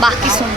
बाकी सुन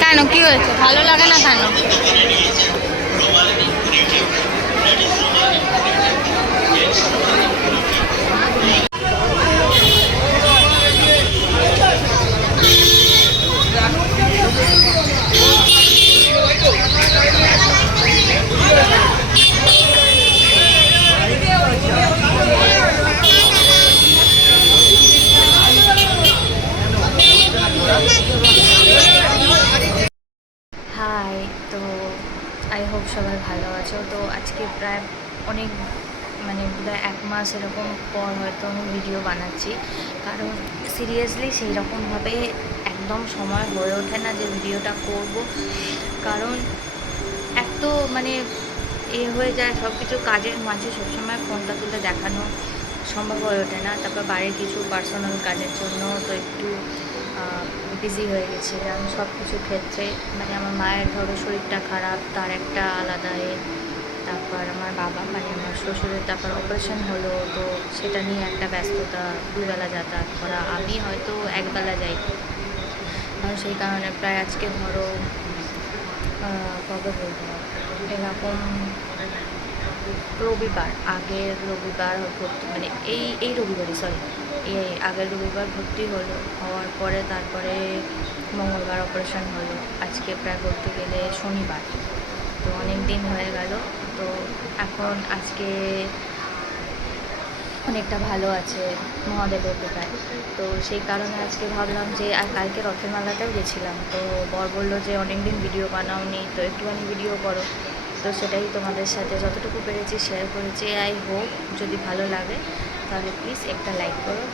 কেনা কি হয়েছে? ভালো লাগে না কেন Thank you. সবাই ভালো আছো। তো আজকে প্রায় অনেক মানে প্রায় এক মাস এরকম পর হয়তো আমি ভিডিও বানাচ্ছি। কারণ সিরিয়াসলি সেই রকমভাবে একদম সময় হয়ে ওঠে না যে ভিডিওটা করব। কারণ এক তো মানে এ হয়ে যায় সব কিছু কাজের মাঝে সবসময় ফোনটা তুলে দেখানো সম্ভব হয়ে ওঠে না। তারপর বাড়ির কিছু পার্সোনাল কাজের জন্য তো একটু বিজি হয়ে গেছি। গেছিলাম সব কিছু ক্ষেত্রে মানে আমার মায়ের ধরো শরীরটা খারাপ, তার একটা আলাদা এ। তারপর আমার বাবা মানে আমার শ্বশুরের, তারপর অপারেশন হলো, তো সেটা নিয়ে একটা ব্যস্ততা, দুবেলা যাতায়াত করা। আমি হয়তো একবেলা যাই। কারণ সেই কারণে প্রায় আজকে ধরো কবে বলব? এরকম রবিবার, আগের রবিবার ভর্তি মানে এই এই রবিবারই সরি এই আগের রবিবার ভর্তি হলো, হওয়ার পরে তারপরে মঙ্গলবার অপারেশন হলো, আজকে প্রায় বলতে গেলে শনিবার, তো অনেক দিন হয়ে গেল, তো এখন আজকে অনেকটা ভালো আছে মহাদেবের কৃপায়, তো সেই কারণে আজকে ভাবলাম যে, আর কালকে রথের মেলাতেও গেছিলাম, তো বর বলল যে অনেক দিন ভিডিও বানাওনি, তো একটুখানি ভিডিও করো। তো সেটাই তোমাদের সাথে যতটুকু পেরেছি শেয়ার করেছি। আই হোপ যদি ভালো লাগে, তাহলে প্লিজ একটা লাইক করো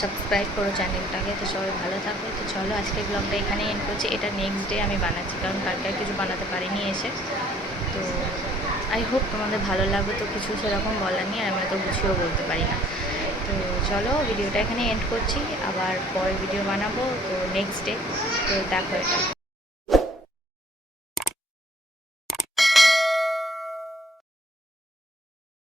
সাবস্ক্রাইব করো চ্যানেলটাকে তো সবাই ভালো থাকো। তো চলো আজকে ব্লগটা এখানেই এন্ড করছি। এটা নেক্সট ডে আমি বানাচ্ছি, কারণ কালকে আর কিছু বানাতে পারিনি এসে। তো আই হোপ তোমাদের ভালো লাগবে। তো কিছু সেরকম বলার নেই, আর আমি তো গুছিয়েও বলতে পারি না। তো চলো ভিডিওটা এখানে এন্ড করছি। আবার পরে ভিডিও বানাবো। তো নেক্সট ডে তো দেখো এটা।